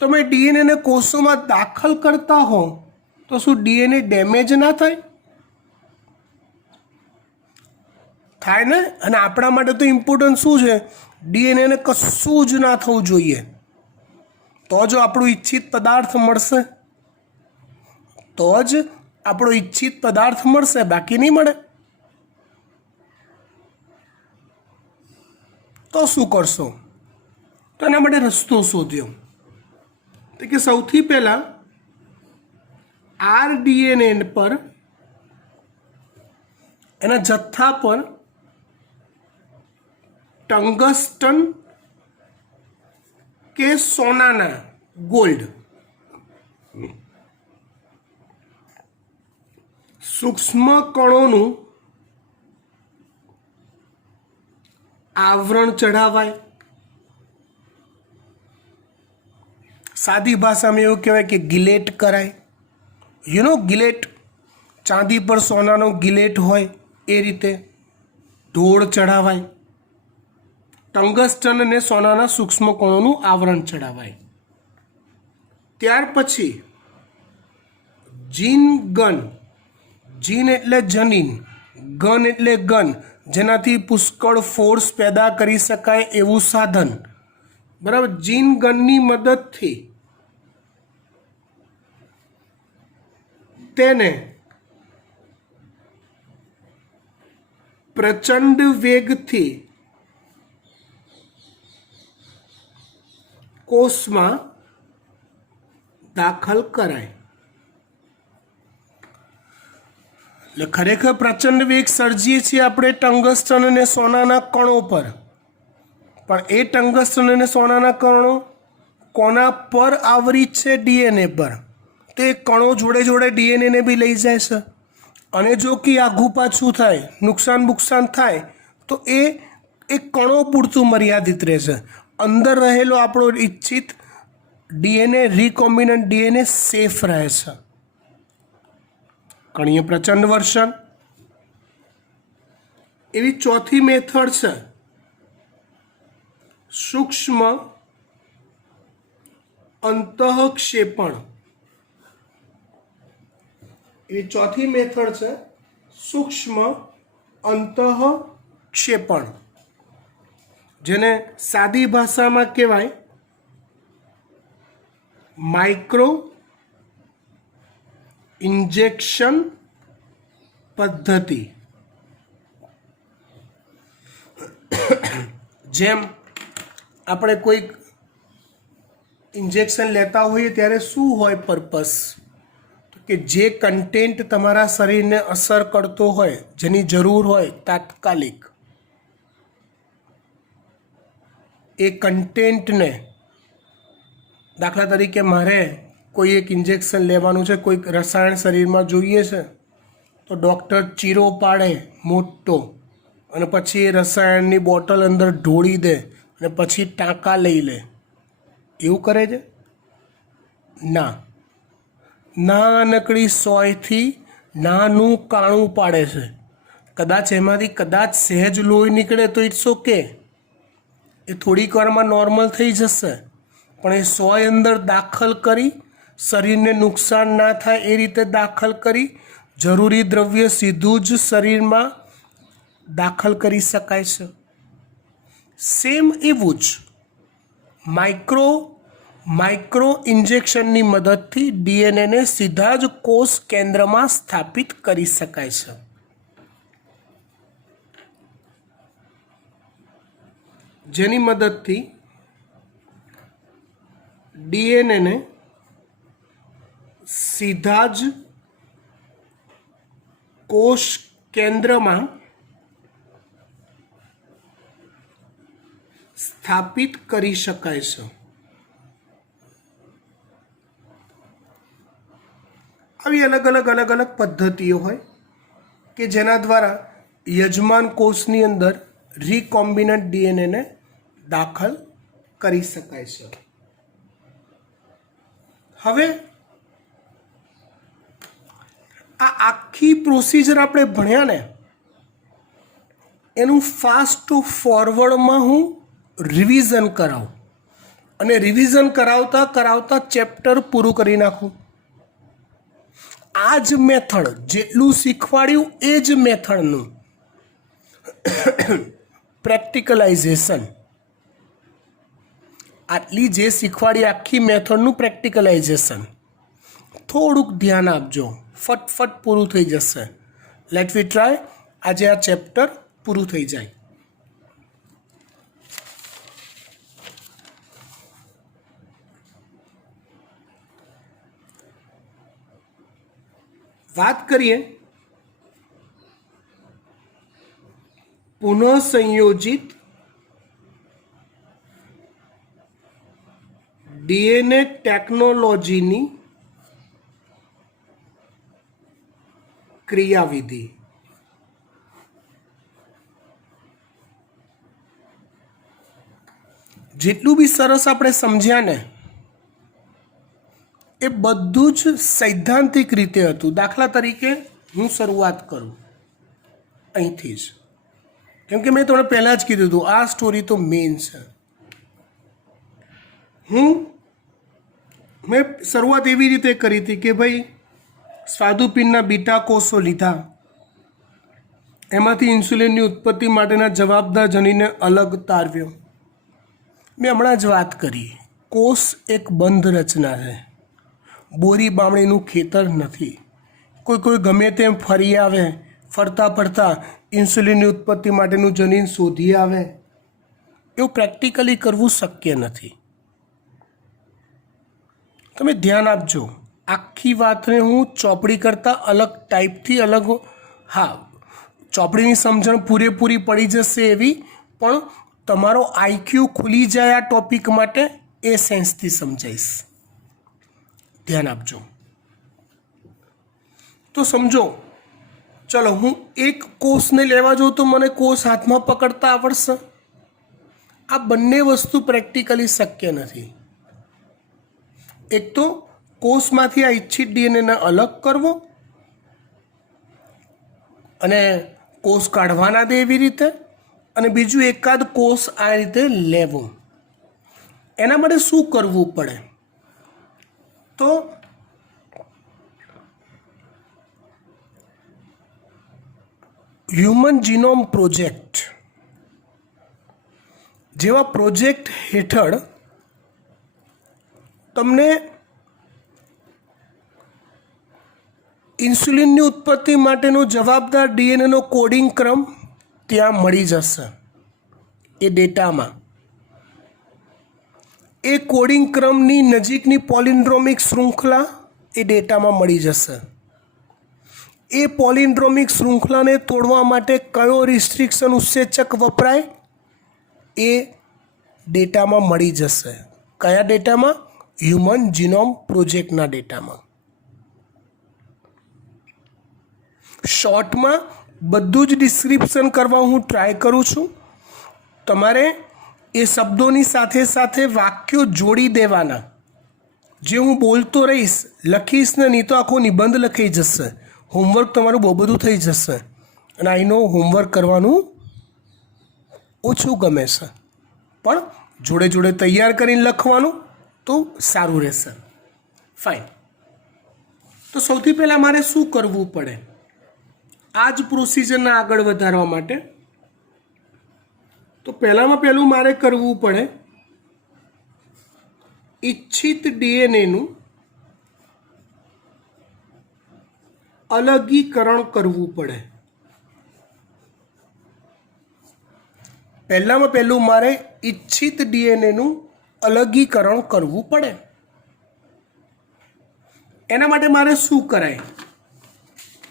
તમે ડીએનએને કોષોમાં દાખલ કરતા હો તો શું ડીએનએ ડેમેજ ના થાય? થાય ને. અને આપણા માટે તો ઇમ્પોર્ટન્ટ શું છે? ડીએનએને કશું જ ના થવું જોઈએ, તો જ આપણું ઈચ્છિત પદાર્થ મળશે. તો જ આપણો ઈચ્છિત પદાર્થ મળશે, બાકી નહીં મળે. તો શું કરશો? તો એના માટે રસ્તો શોધ્યો. તો કે સૌથી પહેલાં આરડીએનએ પર, એના જથ્થા પર ટંગસ્ટન કે સોનાના, ગોલ્ડ, સૂક્ષ્મ કણોનું આવરણ ચઢાવાય. સાદી ભાષામાં એવું કહેવાય કે ગિલેટ કરાય. ગિલેટ, ચાંદી પર સોનાનો ગિલેટ હોય એ રીતે ઢોળ ચઢાવાય. ટંગસ્ટન અને સોનાના સૂક્ષ્મ કણોનું આવરણ ચઢાવાય. ત્યાર પછી જીન ગન, જીન એટલે જનીન, ગન એટલે ગન, જેનાથી પુષ્કળ ફોર્સ પેદા કરી શકાય એવું સાધન. બરાબર. જીન ગનની મદદથી તેને પ્રચંડ વેગથી કોષમાં દાખલ કરાય. એટલે ખરેખર પ્રચંડ વેગ સર્જીએ છીએ આપણે ટંગસ્ટન અને સોનાના કણો પર. પણ એ ટંગસ્ટન અને સોનાના કણો કોના પર આવરિત છે? ડીએનએ પર. તે કણો જોડે જોડે ડીએનએને બી લઈ જાય છે. અને જો કે આઘું પાછું થાય, નુકસાન થાય તો એ કણો પૂરતું મર્યાદિત રહેશે. અંદર રહેલો આપણો ઈચ્છિત ડીએનએ, રિકોમ્બિનન્ટ ડીએનએ સેફ રહે છે. કણીય પ્રચંડ વર્ષન. એવી ચોથી મેથડ છે સૂક્ષ્મ અંતઃક્ષેપણ. એવી ચોથી મેથડ છે સૂક્ષ્મ અંતઃક્ષેપણ, જેને સાદી ભાષામાં કહેવાય માઇક્રો ઇન્જેક્શન પદ્ધતિ. જેમ આપણે કોઈક ઇન્જેક્શન લેતા હોઈએ ત્યારે શું હોય પર્પસ? કે જે કન્ટેન્ટ તમારા શરીરને અસર કરતો હોય, જેની જરૂર હોય તાત્કાલિક, એ કન્ટેન્ટને, દાખલા તરીકે મારે કોઈ એક ઇન્જેક્શન લેવાનું છે, કોઈક રસાયણ શરીરમાં જોઈએ છે, તો ડૉક્ટર ચીરો પાડે મોટો અને પછી એ રસાયણની બોટલ અંદર ઢોળી દે અને પછી ટાંકા લઈ લે. એવું કરે છે? ના. નાનકડી સોયથી નાનું કાણું પાડે છે. કદાચ એમાંથી કદાચ સહેજ લોહી નીકળે તો ઇટ્સ ઓકે, એ થોડીક વારમાં નોર્મલ થઈ જશે. પણ એ સોય અંદર દાખલ કરી, શરીરને નુકસાન ના થાય એ રીતે દાખલ કરી, જરૂરી દ્રવ્ય સીધું જ શરીરમાં દાખલ કરી શકાય છે. સેમ એવું જ માઇક્રો ઇન્જેક્શનની મદદથી ડીએનએને સીધા જ કોષ કેન્દ્રમાં સ્થાપિત કરી શકાય છે. જેની મદદથી ડીએનએને સીધા જ કોષ કેન્દ્રમાં સ્થાપિત કરી શકાય છે. આવી અલગ અલગ પદ્ધતિઓ હોય કે જેના દ્વારા યજમાન કોષની અંદર રિકોમ્બિનન્ટ ડીએનએને દાખલ કરી શકાય છે. હવે આ આખી પ્રોસિજર આપણે ભણ્યા ને એનું ફાસ્ટ ફોરવર્ડમાં હું રિવિઝન કરાવું અને રિવિઝન કરાવતા કરાવતા ચેપ્ટર પૂરું કરી નાખું. આ જ મેથડ જેટલું શીખવાડ્યું એ જ મેથડનું પ્રેક્ટિકલાઇઝેશન, આટલી જે શીખવાડી આખી મેથડનું પ્રેક્ટિકલાઇઝેશન. થોડુંક ધ્યાન આપજો, ફટફટ પૂરું થઈ જશે. Let we try. આજે આ ચેપ્ટર પૂરું થઈ જાય. વાત કરીએ પુનઃસંયોજિત ડીએનએ ટેકનોલોજીની ક્રિયાવિધિ. જેટલું બી સરસ આપણે સમજ્યા ને એ બધું જ સૈદ્ધાંતિક રીતે હતું. દાખલા તરીકે હું શરૂઆત કરું અહીંથી જ, કેમ કે મેં તમને પહેલાં જ કીધું હતું આ સ્ટોરી તો મેઇન છે. મેં શરૂઆત એવી રીતે કરી હતી કે ભાઈ સ્વાદુપિંડના બીટા કોષો લીધા, એમાંથી ઇન્સ્યુલિનની ઉત્પત્તિ માટેના જવાબદાર જનીનને અલગ તારવ્યો. મેં હમણાં જ વાત કરી, કોષ એક બંધ રચના છે, બોરી બામણીનું ખેતર નથી. કોઈ ગમે તેમ ફરી આવે, ફરતા ફરતા ઇન્સ્યુલિનની ઉત્પત્તિ માટેનું જનીન શોધી આવે, એવું પ્રેક્ટિકલી કરવું શક્ય નથી. તમે ધ્યાન આપજો, આખી વાતને હું ચોપડી કરતાં અલગ ટાઈપથી અલગ, હા ચોપડીની સમજણ પૂરેપૂરી પડી જશે એવી, પણ તમારો આઈક્યુ ખુલી જાય આ ટોપિક માટે એ સેન્સથી સમજાઈશ. ધ્યાન આપજો. તો સમજો, ચલો હું એક કોષને લેવા જાઉં તો મને કોષ હાથમાં પકડતા આવડશે? આ બંને વસ્તુ પ્રેક્ટિકલી શક્ય નથી. એક તો કોષમાંથી આ ઇચ્છિત ડીએનએને અલગ કરવો અને કોષ કાઢવાના દે એવી રીતે, અને બીજું એકાદ કોષ આ રીતે લેવો. એના માટે શું કરવું પડે? તો હ્યુમન જીનોમ પ્રોજેક્ટ જેવા પ્રોજેક્ટ હેઠળ તમને ઇન્સ્યુલિનની ઉત્પત્તિ માટેનો જવાબદાર ડીએનએનો કોડિંગ ક્રમ ત્યાં મળી જશે. એ ડેટામાં એ કોડિંગ ક્રમની નજીકની પોલિન્ડ્રોમિક શૃંખલા એ ડેટામાં મળી જશે. એ પોલિન્ડ્રોમિક શૃંખલાને તોડવા માટે કયો રિસ્ટ્રિક્શન ઉત્સેચક વપરાય એ ડેટામાં મળી જશે. કયા ડેટામાં? હ્યુમન જીનોમ પ્રોજેક્ટના ડેટામાં. શોર્ટમાં બધું જ ડિસ્ક્રિપ્શન કરવા હું ટ્રાય કરું છું. તમારે એ શબ્દોની સાથે સાથે વાક્યો જોડી દેવાના. જે હું બોલતો રહીશ, લખીશ ને, નહીં તો આખો નિબંધ લખાઈ જશે. હોમવર્ક તમારું બહુ બધું થઈ જશે. અને આઈ નો હોમવર્ક કરવાનું ઓછું ગમે છે, પણ જોડે જોડે તૈયાર કરીને લખવાનું તો સારું રહેશે. ફાઇન. તો સૌથી પહેલાં મારે શું કરવું પડે આ જ પ્રોસિજરને આગળ વધારવા માટે? તો પહેલામાં પહેલું મારે કરવું પડે ઇચ્છિત ડીએનએનું અલગીકરણ કરવું પડે. પહેલામાં પહેલું મારે ઈચ્છિત ડીએનએનું અલગીકરણ કરવું પડે. એના માટે મારે શું કરાય?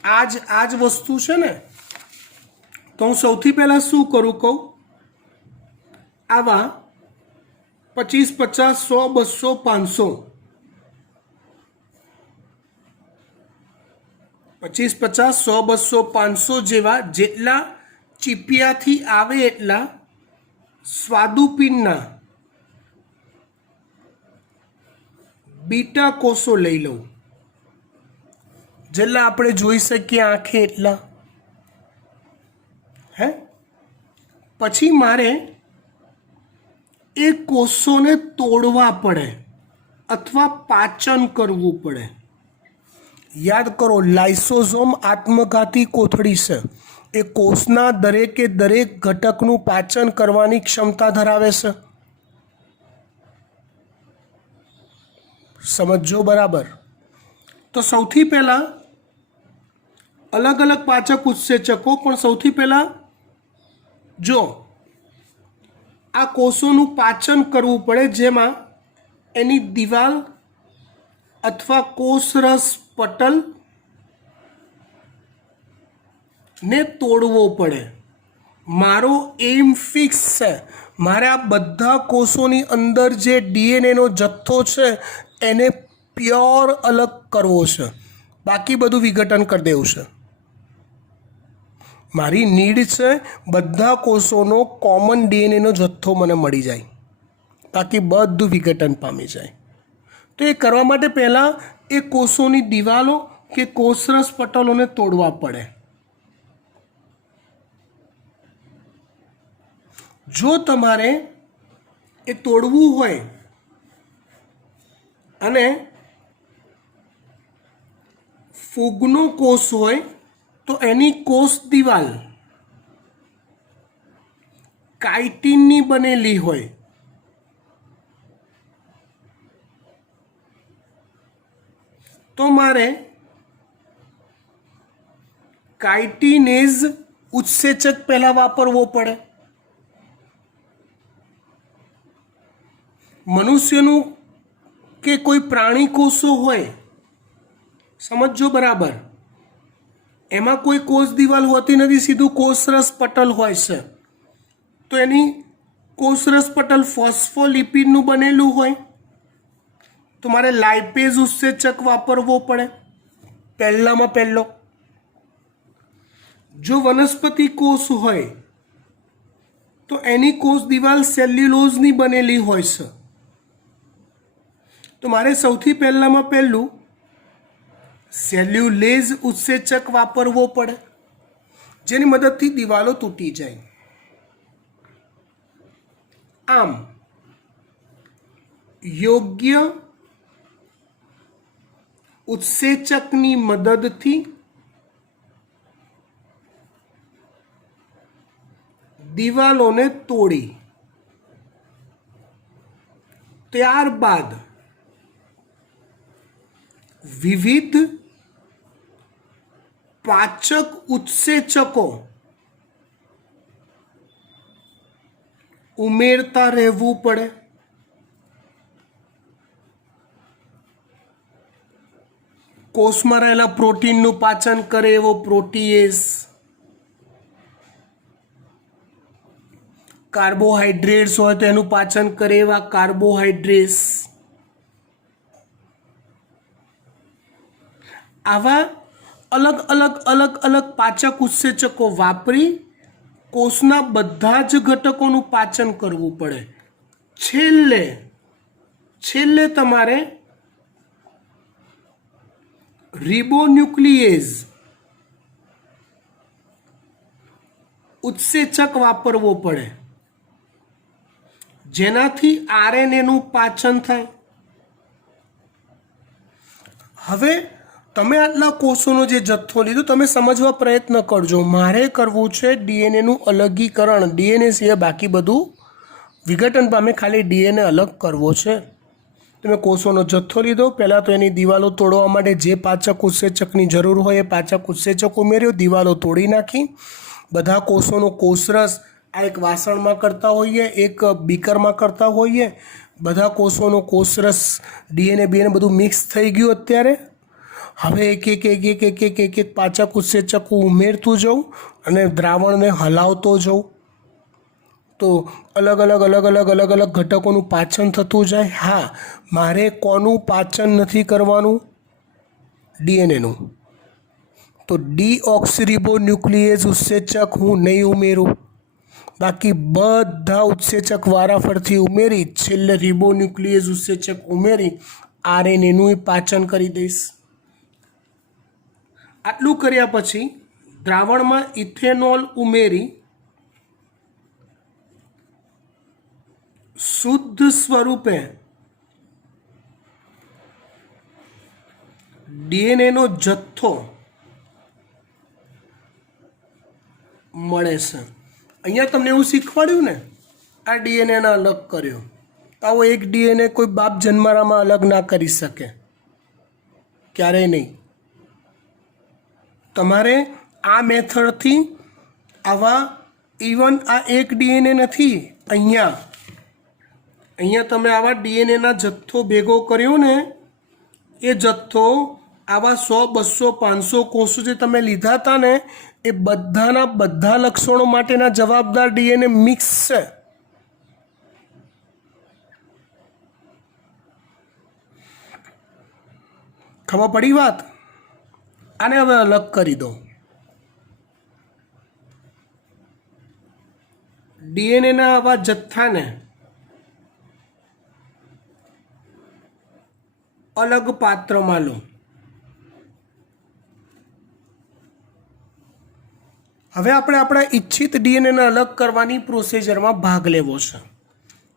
આ જ વસ્તુ છે ને, તો હું સૌથી પહેલાં શું કરું કહું? આવા 25, 50, 100, 200, 500 25, 50, 100, 200, 500 જેવા જેટલા ચીપિયાથી આવે એટલા સ્વાદુપિંડના બીટા કોષો લઈ લઉં, જેટલા આપણે જોઈ શકીએ આંખે એટલા. હે પછી મારે એ કોષોને તોડવા પડે અથવા પાચન કરવું પડે. યાદ કરો, લાઇસોઝોમ આત્મઘાતી કોથળી છે. એ કોષના દરેકે દરેક ઘટકનું પાચન કરવાની ક્ષમતા ધરાવે છે. સમજો બરાબર. તો સૌથી પહેલાં અલગ અલગ પાચક ઉત્સેચકો, પણ સૌથી પહેલાં જો આ કોષોનું પાચન કરવું પડે, જેમાં એની દિવાલ અથવા કોષરસ પટલ ને તોડવો પડે. મારો એમ ફિક્સ છે, મારે આ બધા કોષોની અંદર જે ડીએનએનો જથ્થો છે એને પ્યોર અલગ કરવો છે, બાકી બધું વિઘટન કરી દેવું છે. મારી નીડ છે બધા કોષોનો કોમન ડીએનએનો જથ્થો મને મળી જાય, બાકી બધું વિઘટન પામી જાય. તો એ કરવા માટે પહેલાં એ કોષોની દિવાલો કે કોષરસ પટલોને તોડવા પડે. જો તમારે એ તોડવું હોય અને ફૂગનો કોષ હોય તો એની કોષ દિવાલ કાઇટિનની બનેલી હોય, તો મારે કાઇટિનેઝ ઉત્સેચક પહેલાં વાપરવો પડે. મનુષ્યનું કે કોઈ પ્રાણી કોષો હોય, સમજો બરાબર, એમાં કોઈ કોષ દિવાલ હોતી નથી, સીધું કોષરસ પટલ હોય છે. તો એની કોષરસ પટલ ફોસ્ફોલિપિડનું બનેલું હોય, તો મારે લાઇપેઝ ઉત્સેચક વાપરવો પડે પહેલામાં પહેલો. જો વનસ્પતિ કોષ હોય તો એની કોષ દિવાલ સેલ્યુલોઝની બનેલી હોય છે, તો મારે સૌથી પહેલામાં પહેલું સેલ્યુલેઝ ઉત્સેચક વાપરવો પડે, જેની મદદથી દિવાલો તૂટી જાય. આમ યોગ્ય ઉત્સેચકની મદદથી દિવાલોને તોડી ત્યારબાદ વિવિધ પાચક ઉત્સેચકો ઉમેરતા રહેવું પડે. કોષમાં રહેલા પ્રોટીનનું પાચન કરે એવો પ્રોટીએઝ, કાર્બોહાઈડ્રેટ્સ હોય તો એનું પાચન કરે એવા કાર્બોહાઈડ્રેટ્સ. આવા અલગ અલગ અલગ અલગ પાચક ઉત્સેચકો વાપરી કોષના બધા જ ઘટકોનું પાચન કરવું પડે. છેલ્લે તમારે રિબોન્યુક્લિએઝ ઉત્સેચક વાપરવો પડે, જેનાથી આરએનએનું પાચન થાય. હવે તમે આટલા કોષોનો જે જથ્થો લીધો, તમે સમજવા પ્રયત્ન કરજો. મારે કરવું છે ડીએનએનું અલગીકરણ. ડીએનએ સિવાય બાકી બધું વિઘટન પામે, ખાલી ડીએનએ અલગ કરવો છે. તમે કોષોનો જથ્થો લીધો, પહેલાં તો એની દિવાલો તોડવા માટે જે પાચક ઉત્સેચકની જરૂર હોય એ પાચક ઉત્સેચક ઉમેર્યો, દિવાલો તોડી નાખી, બધા કોષોનો કોષરસ આ એક વાસણમાં કરતા હોઈએ, એક બીકરમાં કરતા હોઈએ, બધા કોષોનો કોષરસ ડીએનએ બીએનએ બધું મિક્સ થઈ ગયું. અત્યારે હવે એક એક એક એક એક એક એક એક પાચક ઉત્સેચક ઉમેરતું જાઉં અને દ્રાવણને હલાવતો જાઉં, તો અલગ અલગ અલગ અલગ અલગ અલગ ઘટકોનું પાચન થતું જાય. હા, મારે કોનું પાચન નથી કરવાનું? ડીએનએનું. તો ડીઓક્સિરીબોન્યુક્લિએઝ ઉત્સેચક હું નહીં ઉમેરું, બાકી બધા ઉત્સેચક વારાફરતી ઉમેરી છેલ્લે રિબોન્યુક્લિએઝ ઉત્સેચક ઉમેરી આરએનએનું પાચન કરી દઈશ. આટલું કર્યા પછી દ્રાવણમાં ઇથેનોલ ઉમેરી શુદ્ધ સ્વરૂપે ડીએનએનો જથ્થો મળે છે. અહીંયા તમને એવું શીખવાડ્યું ને, આ ડીએનએના અલગ કર્યો. આવો એક ડીએનએ કોઈ બાપ જન્મારામાં અલગ ના કરી શકે, ક્યારેય નહીં. તમારે આ મેથડથી આવા ઇવન આ એક ડીએનએ નથી, અહીંયા તમે આવા ડીએનએના જથ્થો ભેગો કર્યો ને, એ જથ્થો આવા 100 200 500 કોષો જે તમે લીધા હતા ને, એ બધાના બધા લક્ષણો માટેના જવાબદાર ડીએનએ મિક્સ છે. ખબર પડી વાત? આને હવે અલગ કરી દો. ડીએનએના આવા જથ્થાને અલગ પાત્રમાં લો. હવે આપણે આપણા ઈચ્છિત ડીએનએને અલગ કરવાની પ્રોસિજરમાં ભાગ લેવો છે.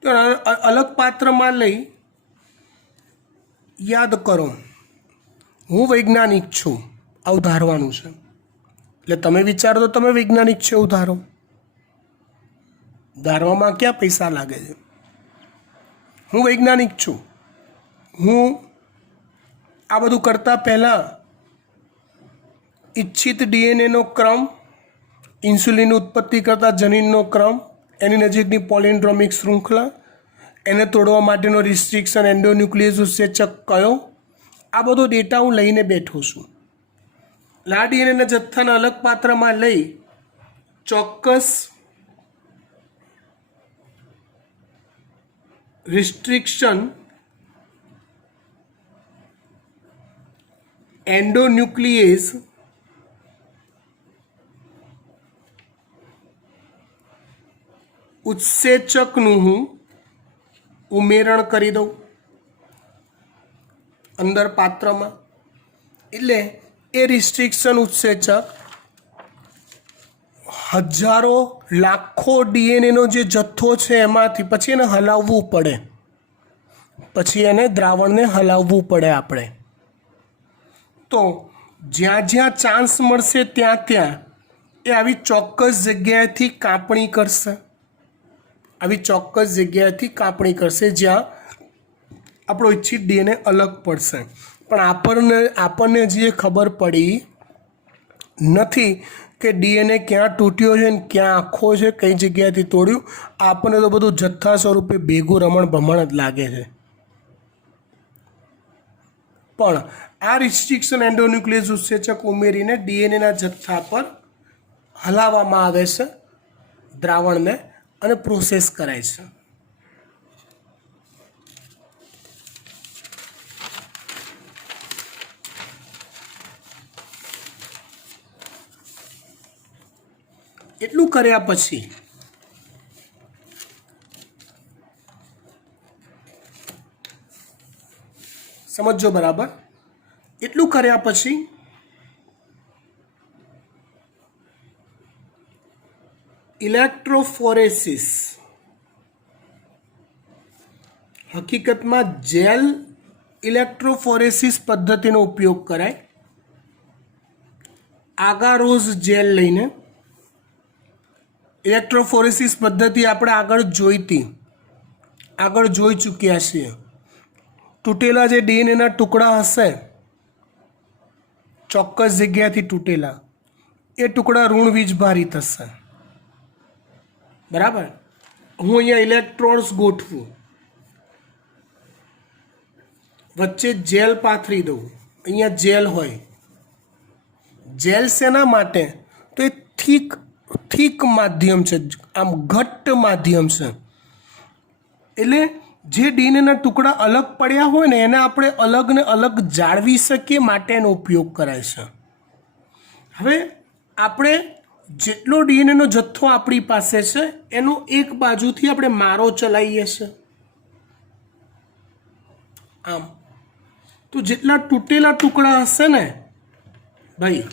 તો અલગ પાત્રમાં લઈ યાદ કરો, હું વૈજ્ઞાનિક છું આવું ધારવાનું છે. એટલે તમે વિચારો તો તમે વૈજ્ઞાનિક છો એવું ધારો. ધારવામાં ક્યાં પૈસા લાગે છે? હું વૈજ્ઞાનિક છું. હું આ બધું કરતાં પહેલાં ઈચ્છિત ડીએનએનો ક્રમ, ઇન્સ્યુલિન ઉત્પત્તિ કરતા જનીનનો ક્રમ, એની નજીકની પોલિન્ડ્રોમિક શૃંખલા, એને તોડવા માટેનો રિસ્ટ્રિક્શન એન્ડોન્યુક્લિયસ ઉત્સેચક કયો, આ બધો ડેટા હું લઈને બેઠો છું. આ ડીએનએના જથ્થાને અલગ પાત્રમાં લઈ ચોક્કસ રિસ્ટ્રિક્શન એન્ડોન્યુક્લિયસ ઉત્સેચકનું હું ઉમેરણ કરી દઉં અંદર પાત્રમાં. એટલે એ રિસ્ટ્રિક્શન ઉત્સેચક હજારો લાખો ડીએનએનો જે જથ્થો છે એમાંથી પછી એને હલાવવું પડે, પછી એને દ્રાવણને હલાવવું પડે આપણે. તો જ્યાં જ્યાં ચાન્સ મળશે ત્યાં ત્યાં એ આવી ચોક્કસ જગ્યાએથી કાપણી કરશે, આવી ચોક્કસ જગ્યાએથી કાપણી કરશે જ્યાં આપણો ઈચ્છિત ડીએનએ અલગ પડશે. પણ આપણને હજી ખબર પડી નથી કે ડીએનએ ક્યાં તૂટ્યો છે ને ક્યાં આખો છે, કઈ જગ્યાએથી તોડ્યું. આપણને તો બધું જથ્થા સ્વરૂપે ભેગું રમણ ભમણ જ લાગે છે. પણ આ રિસ્ટ્રિક્શન એન્ડોન્યુક્લિયસ ઉત્સેચક ઉમેરીને ડીએનએના જથ્થા પર હલાવવામાં આવે છે દ્રાવણને, અને પ્રોસેસ કરાય છે. એટલું કર્યા પછી સમજો બરાબર. એટલું કર્યા પછી ઇલેક્ટ્રોફોરેસિસ, હકીકતમાં જેલ ઇલેક્ટ્રોફોરેસિસ પદ્ધતિનો ઉપયોગ કરાય. આગારોઝ જેલ લઈને ઇલેક્ટ્રોફોરેસિસ પદ્ધતિ આપણે આગળ જોઈ ચૂક્યા છીએ. તૂટેલા જે ડીએનએના ટુકડા હશે ચોક્કસ જગ્યાથી તૂટેલા, એ ટુકડા ઋણ વીજભારી થશે. બરાબર. હું અહીંયા ઇલેક્ટ્રોન્સ ગોઠવું, વચ્ચે જેલ પાથરી દઉં, અહીંયા જેલ હોય. જેલ શેના માટે? તો એ થીક માધ્યમ છે, આમ ઘટ્ટ માધ્યમ છે. એટલે જે ડીએનએના ટુકડા અલગ પડ્યા હોય ને એને આપણે અલગ ને અલગ જાળવી શકીએ માટે એનો ઉપયોગ કરાય છે. હવે આપણે જેટલો ડીએનએનો જથ્થો આપણી પાસે છે એનો એક બાજુથી આપણે મારો ચલાવીએ છીએ આમ. તો જેટલા તૂટેલા ટુકડા હશે ને ભાઈ,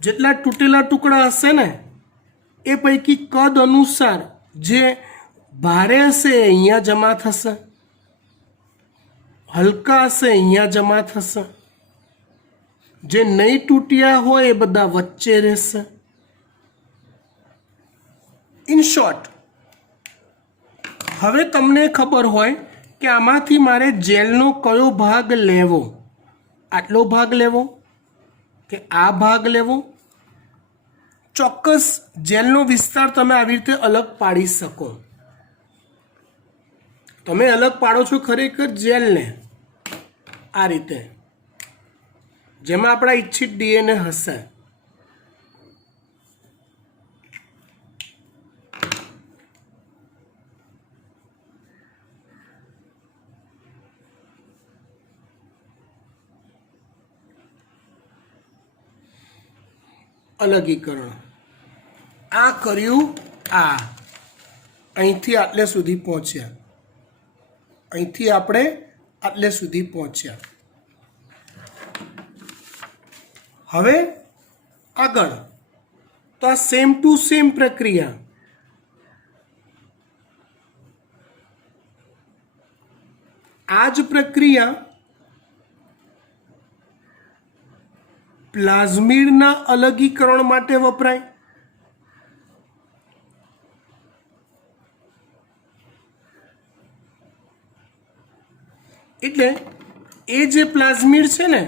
જેટલા તૂટેલા ટુકડા હશે ને એ પૈકી કદ અનુસાર જે ભારે હશે એ અહીંયા જમા થશે, હલકા હશે અહીંયા જમા થશે, જે નહીં તૂટ્યા હોય એ બધા વચ્ચે રહેશે. ઇન શોર્ટ, હવે તમને ખબર હોય કે આમાંથી મારે જેલનો કયો ભાગ લેવો, આટલો ભાગ લેવો કે આ ભાગ લેવો. ચોક્કસ જેલનો વિસ્તાર તમે આવી રીતે અલગ પાડી શકો. તમે અલગ પાડો છો ખરેખર જેલને આ રીતે, જેમાં આપણા ઈચ્છિત ડીએનએ હશે. અલગીકરણ આ કર્યું, આ અહીંથી આટલે સુધી પહોંચ્યા, અહીંથી આપણે આટલે સુધી પહોંચ્યા. હવે આગળ તો આ સેમ ટુ સેમ પ્રક્રિયા. આ જ પ્રક્રિયા પ્લાઝમિડના અલગીકરણ માટે વપરાય. એટલે એ જે પ્લાઝમિડ છે ને,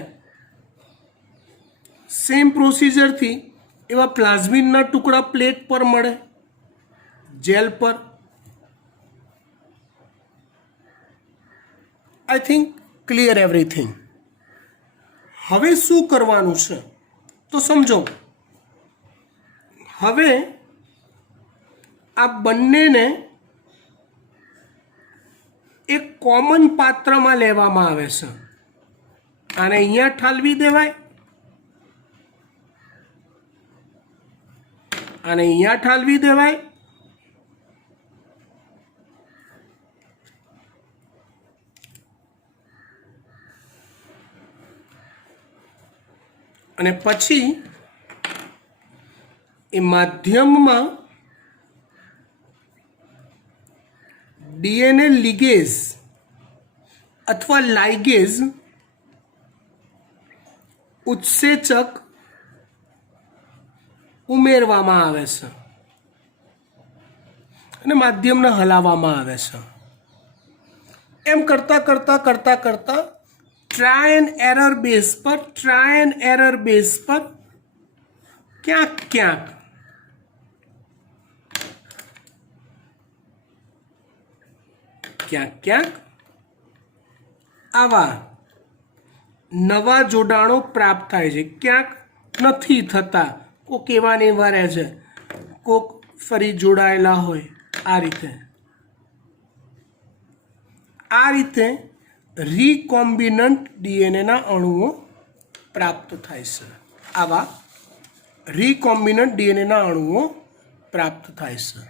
સેમ પ્રોસિજરથી એવા પ્લાઝમિડના ટુકડા પ્લેટ પર મળે, જેલ પર. I think clear everything. હવે શું કરવાનું છે તો સમજો. હવે આ બંનેને એક કોમન પાત્રમાં લેવામાં આવે છે. આને અહીંયા ઠાલવી દેવાય, આને અહીંયા ઠાલવી દેવાય, અને પછી એ માધ્યમમાં ડીએનએ લિગેઝ અથવા લાઇગેઝ ઉત્સેચક ઉમેરવામાં આવે છે અને માધ્યમને હલાવવામાં આવે છે. એમ કરતાં કરતાં કરતાં કરતાં ટ્રાય એન્ડ એરર બેઝ પર ક્યાંક ક્યાંક આવા નવા જોડાણો પ્રાપ્ત થાય છે. ક્યાંક નથી થતા, કોક એવા ને એવા રહે છે, કોક ફરી જોડાયેલા હોય. આ રીતે રિકોમ્બિનન્ટ ડીએનએના અણુઓ પ્રાપ્ત થાય છે. આવા રિકોમ્બિનન્ટ ડીએનએના અણુઓ પ્રાપ્ત થાય છે.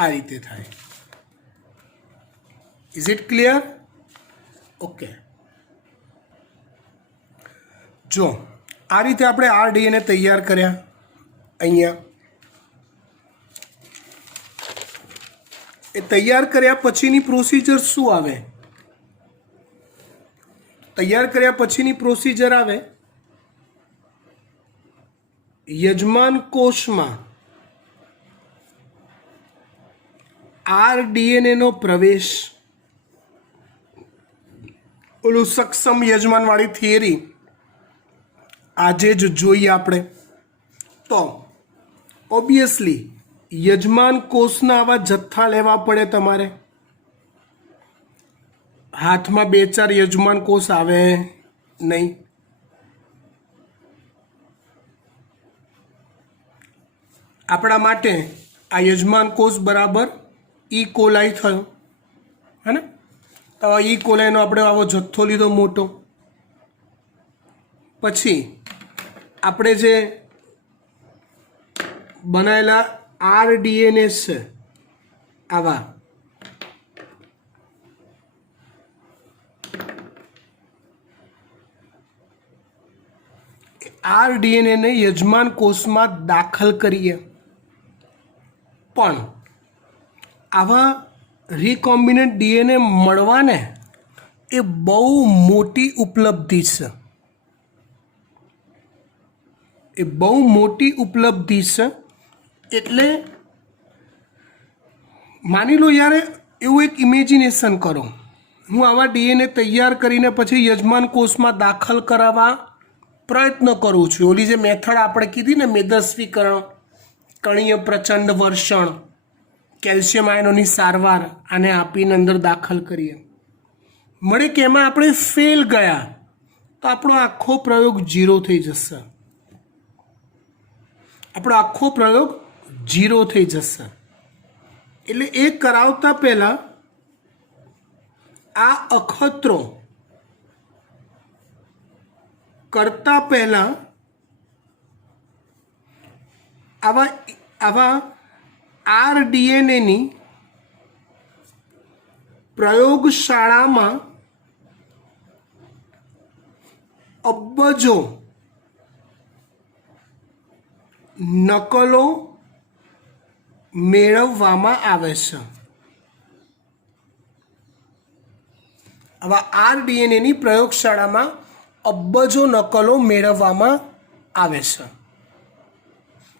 આ રીતે થાય. Is it clear? ઓકે. જો આ રીતે આપણે આરડીએનએ તૈયાર કર્યા. અહીંયા એ તૈયાર કર્યા પછીની પ્રોસિજર શું આવે? તૈયાર કર્યા પછીની પ્રોસિજર આવે યજમાન કોષમાં આરડીએનએનો પ્રવેશ. ઓલું સક્ષમ યજમાનવાળી થિયરી આજે જ જોઈએ આપણે. તો ઓબ્વિયસલી યજમાન કોષના આવા જથ્થા લેવા પડે તમારે. હાથમાં 2-4 યજમાન કોષ આવે નહીં. આપણા માટે આ યજમાન કોષ બરાબર ઈ કોલાઈ થયો, હે ને? તો ઈ કોલાઈનો આપણે આવો જથ્થો લીધો મોટો. પછી આપણે જે બનાવેલા RDNA છે આવા, RDNA ને યજમાન કોષમાં દાખલ કરીએ. પણ આવા રિકોમ્બિનન્ટ DNA મળવાને એ બહુ મોટી ઉપલબ્ધિ છે. એ બહુ મોટી ઉપલબ્ધિ છે. એટલે માની લો યાર, એવું એક ઇમેજિનેશન કરો, હું આવા DNA તૈયાર કરીને પછી યજમાન કોષમાં દાખલ કરાવવા પ્રયત્ન કરું છું. ઓલી જે મેથડ આપણે કીધી ને, મેદસ્વીકરણ, કણીય પ્રચંડ વર્ષણ, કેલ્શિયમ આયનોની સારવાર, આને આપીને અંદર દાખલ કરીએ. મળે કે એમાં આપણે ફેલ ગયા તો આપણો આખો પ્રયોગ 0 થઈ જશે. આપણો આખો પ્રયોગ 0 થઈ જશે. એટલે એ કરાવતા પહેલાં આ અખતરો કરતા પહેલાં આવા RDNAની પ્રયોગશાળામાં અબજો નકલો મેળવવામાં આવે છે. આવા RDNAની પ્રયોગશાળામાં અબજો નકલો મેળવવામાં આવે છે.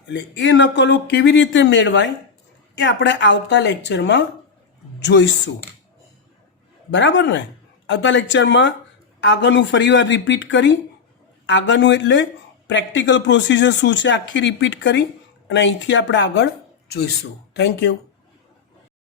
એટલે એ નકલો કેવી રીતે મેળવાય એ આપણે આવતા લેક્ચરમાં જોઈશું. બરાબર ને? આવતા લેક્ચરમાં આગળનું ફરીવાર રિપીટ કરી, આગળનું એટલે પ્રેક્ટિકલ પ્રોસિજર શું છે આખી રિપીટ કરી અને અહીંથી આપણે આગળ જોઈશું. Thank you.